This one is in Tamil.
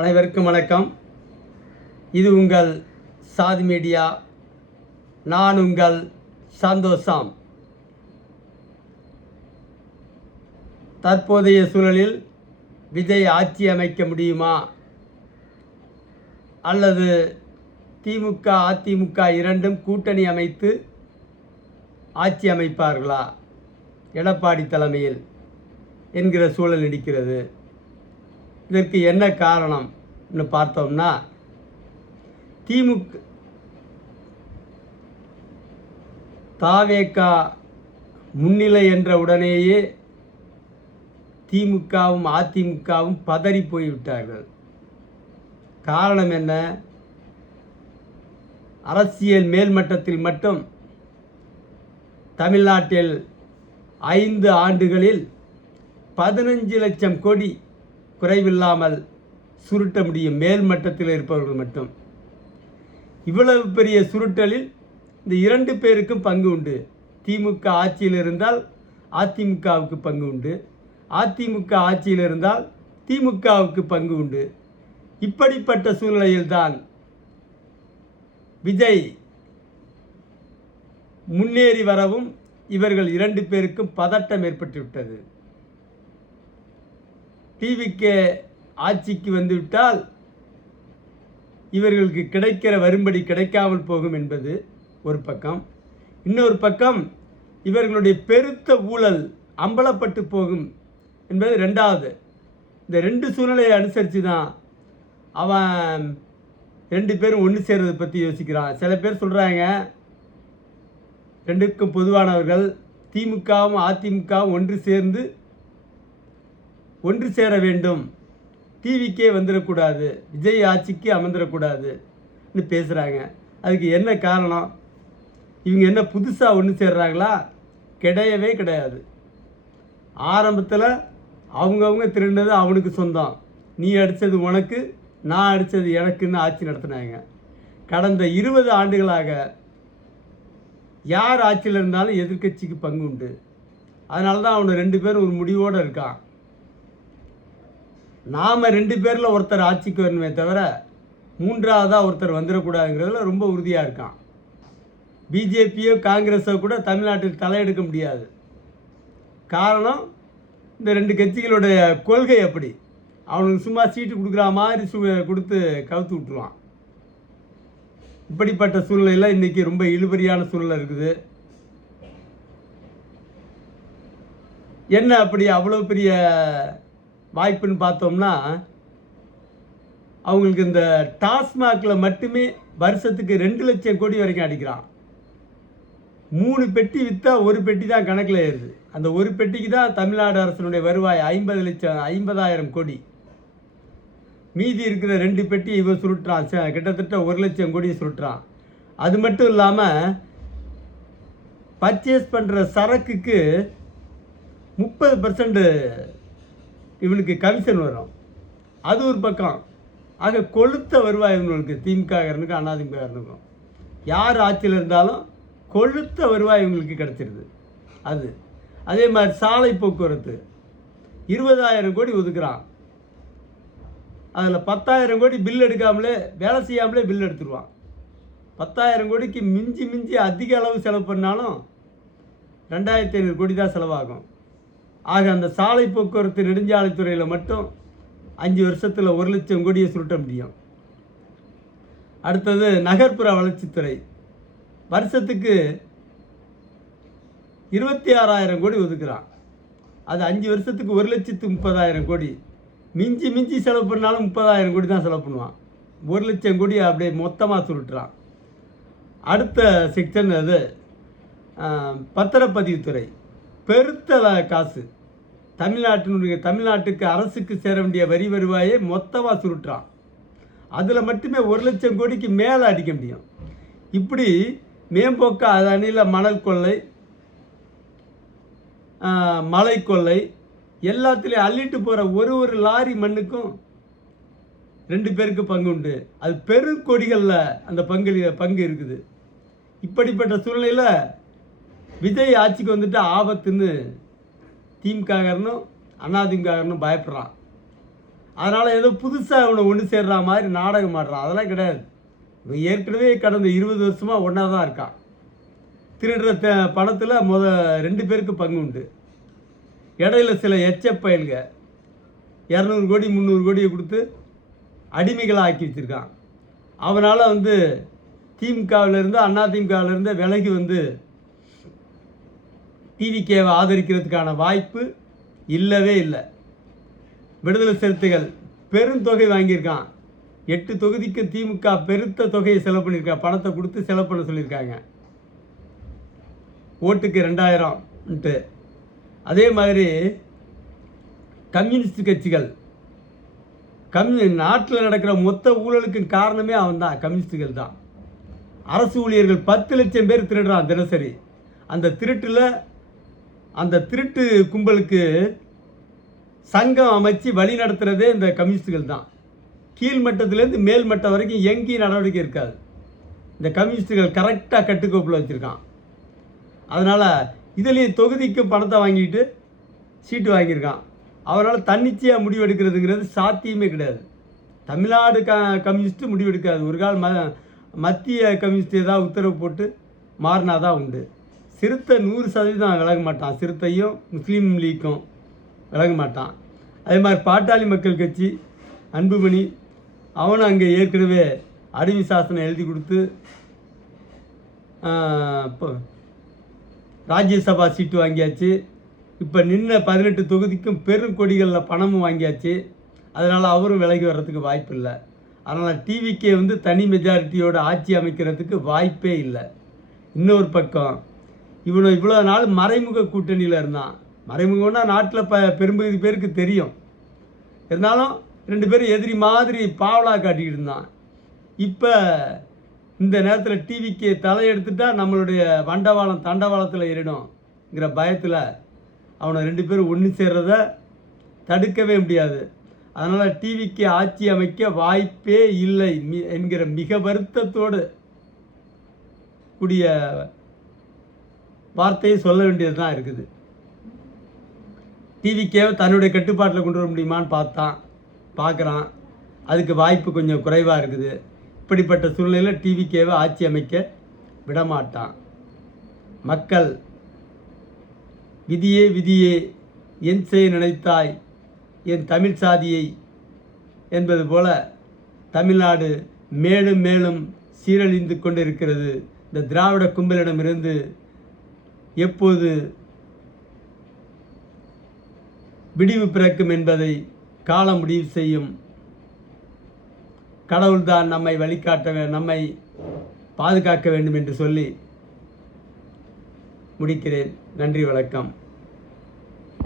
அனைவருக்கும் வணக்கம். இது உங்கள் சாதி மீடியா. நான் உங்கள் சந்தோஷம். தற்போதைய சூழலில் விஜய் ஆட்சி அமைக்க முடியுமா அல்லது திமுக அதிமுக இரண்டும் கூட்டணி அமைத்து ஆட்சி அமைப்பார்களா எடப்பாடி தலைமையில் என்கிற சூழல் இருக்கிறது. இதற்கு என்ன காரணம்னு பார்த்தோம்னா, திமுக தாவேகா முன்னிலை என்ற உடனேயே திமுகவும் அதிமுகவும் பதறி போய்விட்டார்கள். காரணம் என்ன? அரசியல் மேல்மட்டத்தில் மட்டும் தமிழ்நாட்டில் 5 ஆண்டுகளில் 15 லட்சம் கோடி குறைவில்லாமல் சுருட்ட முடியும். மேல்மட்டத்தில் இருப்பவர்கள் மட்டும். இவ்வளவு பெரிய சுருட்டலில் இந்த 2 பேருக்கும் பங்கு உண்டு. திமுக ஆட்சியில் இருந்தால் அதிமுகவுக்கு பங்கு உண்டு, அதிமுக ஆட்சியில் இருந்தால் திமுகவுக்கு பங்கு உண்டு. இப்படிப்பட்ட சூழ்நிலையில்தான் விஜய் முன்னேறி வரவும் இவர்கள் 2 பேருக்கும் பதட்டம் ஏற்பட்டுவிட்டது. டிவிக்கு ஆட்சிக்கு வந்துவிட்டால் இவர்களுக்கு கிடைக்கிற வரும்படி கிடைக்காமல் போகும் என்பது ஒரு பக்கம். இன்னொரு பக்கம் இவர்களுடைய பெருத்த ஊழல் அம்பலப்பட்டு போகும் என்பது ரெண்டாவது. இந்த 2 சூழ்நிலையை அனுசரித்து தான் அவன் 2 பேரும் ஒன்று சேர்றதை பற்றி யோசிக்கிறான். சில பேர் சொல்கிறாங்க, 2க்கும் பொதுவானவர்கள் திமுகவும் அதிமுகவும் ஒன்று சேர வேண்டும், டிவிக்கே வந்துடக்கூடாது, விஜய் ஆட்சிக்கு அமர்ந்துடக்கூடாதுன்னு பேசுகிறாங்க. அதுக்கு என்ன காரணம்? இவங்க என்ன புதுசாக ஒன்று சேர்றாங்களா? கிடையவே கிடையாது. ஆரம்பத்தில் அவங்கவுங்க திருடினது அவனுக்கு சொந்தம், நீ அடித்தது உனக்கு, நான் அடித்தது எனக்குன்னு ஆட்சி நடத்தினாங்க. கடந்த 20 ஆண்டுகளாக யார் ஆட்சியில் இருந்தாலும் எதிர்க்கட்சிக்கு பங்கு உண்டு. அதனால தான் அவனை 2 பேரும் ஒரு முடிவோடு இருக்கான். நாம் 2 பேரில் ஒருத்தர் ஆட்சிக்கு வரணுமே தவிர 3ஆவதாக ஒருத்தர் வந்துடக்கூடாதுங்கிறதுல ரொம்ப உறுதியாக இருக்கான். பிஜேபியோ காங்கிரஸோ கூட தமிழ்நாட்டில் தலையெடுக்க முடியாது. காரணம், இந்த 2 கட்சிகளுடைய கொள்கை அப்படி. அவனுக்கு சும்மா சீட்டு கொடுக்குற மாதிரி கொடுத்து கவுத்து விட்டுருவான். இப்படிப்பட்ட சூழ்நிலையில் இன்றைக்கி ரொம்ப இழுபறியான சூழ்நிலை இருக்குது. என்ன அப்படி அவ்வளோ பெரிய வாய்ப்புன்னு பார்த்தோம்னா, அவங்களுக்கு இந்த டாஸ்மாகில் மட்டுமே வருஷத்துக்கு 2 லட்சம் கோடி வரைக்கும் அடிக்கிறான். 3 பெட்டி விற்றா 1 பெட்டி தான் கணக்கில் ஏறுது. அந்த 1 பெட்டிக்கு தான் தமிழ்நாடு அரசினுடைய வருவாய் 50,000 கோடி. மீதி இருக்கிற 2 பெட்டி இவன் சுருட்டுறான். கிட்டத்தட்ட 1 லட்சம் கோடியை சுருட்டுறான். அது மட்டும் இல்லாமல் பர்ச்சேஸ் பண்ணுற சரக்குக்கு 30% இவனுக்கு கமிஷன் வரும். அது ஒரு பக்கம். ஆக கொளுத்த வருவாய் இவங்களுக்கு, திமுககாரனுக்கும் அதிமுககாரனுக்கும். யார் ஆட்சியில் இருந்தாலும் கொளுத்த வருவாய் இவங்களுக்கு கிடச்சிருது. அதே மாதிரி சாலை போக்குவரத்து 20,000 கோடி ஒதுக்குறான். அதில் 10,000 கோடி பில் எடுக்காமலே, வேலை செய்யாமலே பில் எடுத்துருவான். 10,000 கோடிக்கு மிஞ்சி அதிக அளவு செலவு பண்ணாலும் 2,500 கோடி தான் செலவாகும். ஆக அந்த சாலை போக்குவரத்து நெடுஞ்சாலைத்துறையில் மட்டும் 5 வருஷத்தில் 1 லட்சம் கோடியை சுருட்ட முடியும். அடுத்தது நகர்ப்புற வளர்ச்சித்துறை. வருஷத்துக்கு 26,000 கோடி ஒதுக்குறான். அது 5 வருஷத்துக்கு 1,30,000 கோடி. மிஞ்சி செலவு பண்ணாலும் 30,000 கோடி தான் செலவு பண்ணுவான். 1 லட்சம் கோடி அப்படியே மொத்தமாக சுருட்டுறான். அடுத்த செக்ஷன் அது பத்திரப்பதிவுத்துறை. பெருத்த காசு. தமிழ்நாட்டுக்கு அரசுக்கு சேர வேண்டிய வரி வருவாயை மொத்தமாக சுருட்டுறான். அதில் மட்டுமே 1 லட்சம் கோடிக்கு மேலே அடிக்க முடியும். இப்படி மேம்போக்கா அணியில் மணல் கொள்ளை, மலை கொள்ளை எல்லாத்துலேயும் அள்ளிட்டு போகிற ஒரு லாரி மண்ணுக்கும் 2 பேருக்கு பங்கு உண்டு. அது பெருங்கொடிகளில் அந்த பங்கு இருக்குது. இப்படிப்பட்ட சூழ்நிலையில் விஜய் ஆட்சிக்கு வந்துட்டு ஆபத்துன்னு திமுககாரனும் அதிமுககாரனும் பயப்படுறான். அதனால் ஏதோ புதுசாக இவனை ஒன்று சேர்ற மாதிரி நாடகம் ஆடுறான். அதெல்லாம் கிடையாது. இவன் ஏற்கனவே கடந்த 20 வருஷமாக ஒன்றா தான் இருக்கான். திருடுற பணத்தில் 2 பேருக்கு பங்கு உண்டு. இடையில சில பயல்க 200 கோடி 300 கோடியை கொடுத்து அடிமைகளாக ஆக்கி வச்சுருக்கான். அவனால் திமுகவிலேருந்து அதிமுகவிலேருந்து விலகி டிவிகேவை ஆதரிக்கிறதுக்கான வாய்ப்பு இல்லவே இல்லை. விடுதலை சிறுத்தைகள் பெருந்தொகை வாங்கியிருக்கான். 8 தொகுதிக்கு திமுக பெருத்த தொகையை செலவு பண்ணியிருக்கா. பணத்தை கொடுத்து செலவு பண்ண சொல்லியிருக்காங்க. ஓட்டுக்கு 2000ன்ட்டு. அதே மாதிரி கம்யூனிஸ்ட் கட்சிகள் நாட்டில் நடக்கிற மொத்த ஊழலுக்கு காரணமே அவன் தான், கம்யூனிஸ்டுகள் தான். அரசு ஊழியர்கள் 10 லட்சம் பேர் திருடுறான் தினசரி. அந்த திருட்டு கும்பலுக்கு சங்கம் அமைச்சு வழி நடத்துகிறதே இந்த கம்யூனிஸ்டுகள் தான். கீழ்மட்டத்திலேருந்து மேல் மட்டம் வரைக்கும் எங்கேயும் நடவடிக்கை இருக்காது. இந்த கம்யூனிஸ்டுகள் கரெக்டாக கட்டுக்கோப்பில் வச்சுருக்கான். அதனால் இதுலேயும் தொகுதிக்கு பணத்தை வாங்கிட்டு சீட்டு வாங்கியிருக்கான். அவரால் தன்னிச்சையாக முடிவெடுக்கிறதுங்கிறது சாத்தியமே கிடையாது. தமிழ்நாடு கம்யூனிஸ்ட்டு முடிவெடுக்காது. ஒரு கால் மத்திய கம்யூனிஸ்ட் ஏதாவது உத்தரவு போட்டு மாறினா தான் உண்டு. சிறுத்தை 100% விலக மாட்டான். சிறுத்தையும் முஸ்லீம் லீக்கும் விலக மாட்டான். அதே மாதிரி பாட்டாளி மக்கள் கட்சி அன்புமணி அவனும் அங்கே ஏற்கனவே அடிமை சாசனம் எழுதி கொடுத்து இப்போ ராஜ்யசபா சீட்டு வாங்கியாச்சு. இப்போ நின்ன 18 தொகுதிக்கும் பெரும் கொடிகளில் பணமும் வாங்கியாச்சு. அதனால் அவரும் விலகி வர்றதுக்கு வாய்ப்பு இல்லை. அதனால் டிவிக்கே தனி மெஜாரிட்டியோட ஆட்சி அமைக்கிறதுக்கு வாய்ப்பே இல்லை. இன்னொரு பக்கம் இவ்வளோ நாள் மறைமுக கூட்டணியில் இருந்தான். மறைமுகம்னா நாட்டில் பெரும்பகுதி பேருக்கு தெரியும். இருந்தாலும் 2 பேரும் எதிரி மாதிரி பாவலாக காட்டிக்கிட்டு இருந்தான். இப்போ இந்த நேரத்தில் டிவிக்கு தலையெடுத்துட்டா நம்மளுடைய வண்டவாளம் தண்டவாளத்தில் ஏறிடும்ங்கிற பயத்தில் அவனை 2 பேரும் ஒன்று சேர்றத தடுக்கவே முடியாது. அதனால் டிவிக்கு ஆட்சி அமைக்க வாய்ப்பே இல்லை என்கிற மிக வருத்தத்தோடு கூடிய வார்த்தையை சொல்ல வேண்டியது தான் இருக்குது. டிவிக்கேவை தன்னுடைய கட்டுப்பாட்டில் கொண்டு வர முடியுமான்னு பார்க்குறான். அதுக்கு வாய்ப்பு கொஞ்சம் குறைவாக இருக்குது. இப்படிப்பட்ட சூழ்நிலையில் டிவிக்கேவை ஆட்சி அமைக்க விடமாட்டான். மக்கள் விதியே விதியே என் செய்ய நினைத்தாய் என் தமிழ் சாதியை என்பது போல தமிழ்நாடு மேலும் மேலும் சீரழிந்து கொண்டிருக்கிறது. இந்த திராவிட கும்பலிடமிருந்து எப்போது விடிவு பிறக்கும் என்பதை காலம் முடிவு செய்யும். கடவுள்தான் நம்மை நம்மை பாதுகாக்க வேண்டும் என்று சொல்லி முடிக்கிறேன். நன்றி, வணக்கம்.